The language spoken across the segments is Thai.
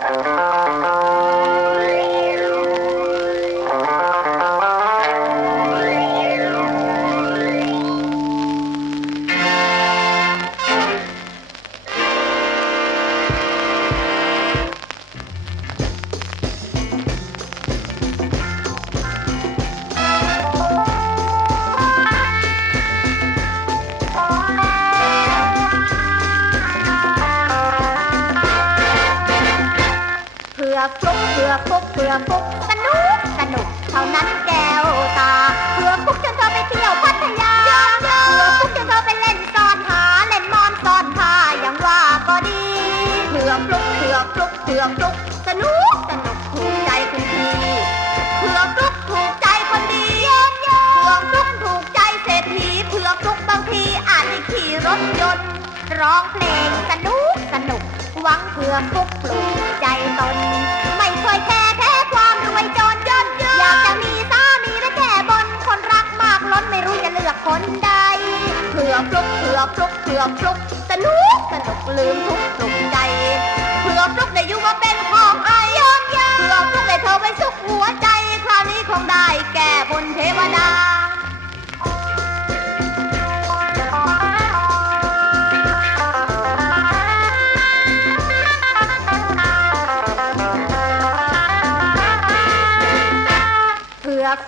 เพื่ อฟลุกเพื่อฟลุกเพื่อฟลุกสนุกสนุกเท่านั้นแก้วตาเพื่อฟลุกจนเธอไปเที่ยวพัทยาเพื่อฟลุกจนเธอไปเล่นซ่อนหาเล่นมอนซ่อนผ้าอย่างว่าก็ดีเพื่อฟลุกเพื่อฟลุกเพื่อฟลุกสนุกสนุกถูกใจคุณพี่เพื่อฟลุกถูกใจคนดีเพื่อฟลุกถูกใจเศรษฐีเพื่อฟลุกบางทีอาจได้ขี่รถยนต์ร้องเพลงสนุก เพื่อฟลุกปลุกใจตน ไม่เคยแค่แค่ความรวยจนยนอยากจะมีสามีและแก่บนคนรักมากล้นไม่รู้จะเลือกคนใดเพื่อปลุกเพื่อปลุกเพื่อปลุกสนุกสนุกลืมทุกปลุกใจเพื่อปลุกได้อยู่าเป็นของอ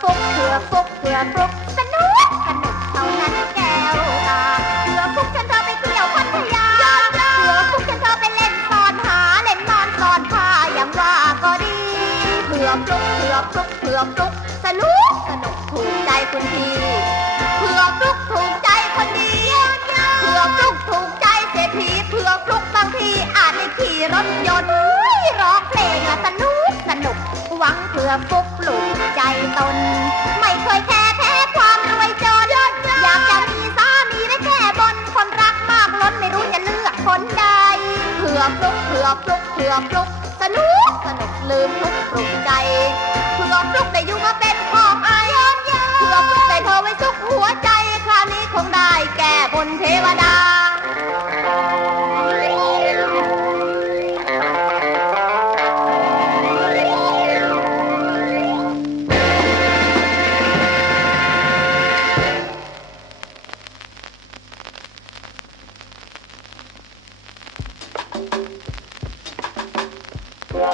ฟุกเพื่อฟุกเพื่อฟุกสนุกสนุกเท่านั้นแก้วตาเพื่อฟุกฉันเธอไปเที่ยวพัทยาเพื่อฟุกฉันเธอไปเล่นซ่อนหาเล่นนอนซ่อนผ้าอย่างว่าก็ดีเพื่อฟุกเพื่อฟุกเพื่อฟุกสนุกสนุกถูกใจคุณพี่เพื่อฟุกถูกใจคนดีเพื่อฟุกถูกใจเศรษฐีเพื่อฟุกบางทีอาจได้ขี่รถยนต์ร้องเพลงอะสนุกสนุกหวังเพื่อฟุก ใจตน ไม่เคยแพ้แพ้ความรวยจน อยากจะมีสามีไว้แค่บน คนรักมากล้นไม่รู้จะเลือกคนใดเพื่อปลุกเพื่อปลุกเพื่อปลุกสนุกสนุกลืมทุกข์ปลุกใจเพื่อฟลุกได้อยู่มาเป็นของอายเพื่อฟลุกได้เธอไว้สุขหัวใจ อั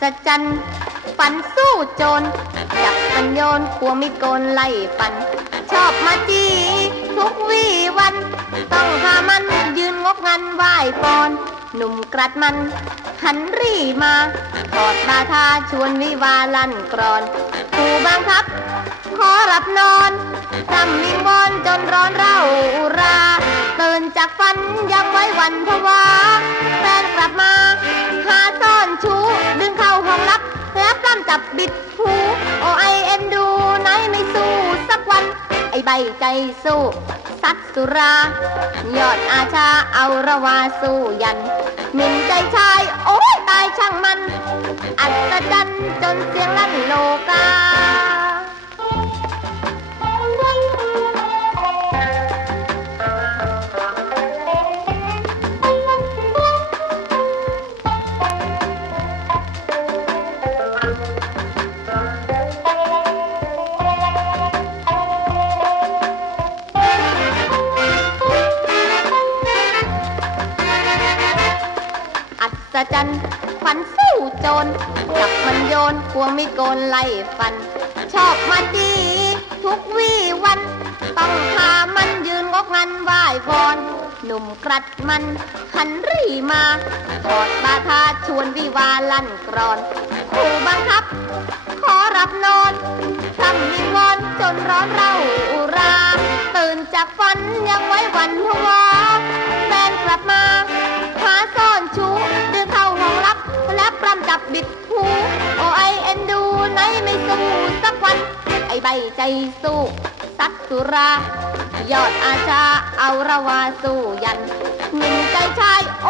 ศจรรย์ฟันสู้โจรจับมันโยนควงมีดโกนไล่ฟัน ชอบมาจีทุกวี่วัน ต้องหามันยืนงกงันไหว้ปอน หนุ่มกรัดมัน หันรีมาถอดบาทาชวนวิวาลั่นกรอนผู้บังคับ ขอรับนอนทำมิงวอนจนร้อนเร่าอุราตื่นจากฝันยังไว้วันทวาแฟนกลับมาหาซ่อนชู้ดึงเข้าห้องลับ แล้วปล้ำจับบิดหูโอไอเอ็นดูไหนไม่สู้สักวัน ไอใบใจสู้ สัตสุรา ยอดอาชาเอาระวาสู้ยันหมิ่นใจชาย โอ้ยตายช่างมัน อัศจรรย์จนเสียงลั่นโลกา อัศจรรย์ขวัญสู้โจรจับมันโยนควงมีโกนไล่ฟัน ชอบมาดีทุกวี่วัน ต้องพามันยืนงกงันไหว้วอนหนุ่มกรัดมันหันรีมาถอดบาทาชวนวิวาลั่นกรอนขู่บังคับ ขอรับนอนทำมิงอนจนร้อนเร่าอุรา ตื่นจากฝันยังไว้วันทวาแฟนกลับมาหาซ่อนชู้ และปล้ำจับบิดหูโอไอเอ็นดูไหนไม่สู้สักวัน ไอใบใจสู้ สักสุรา ยอดอาชาเอาระวาสู้ยันหนึ่งใจชายโอ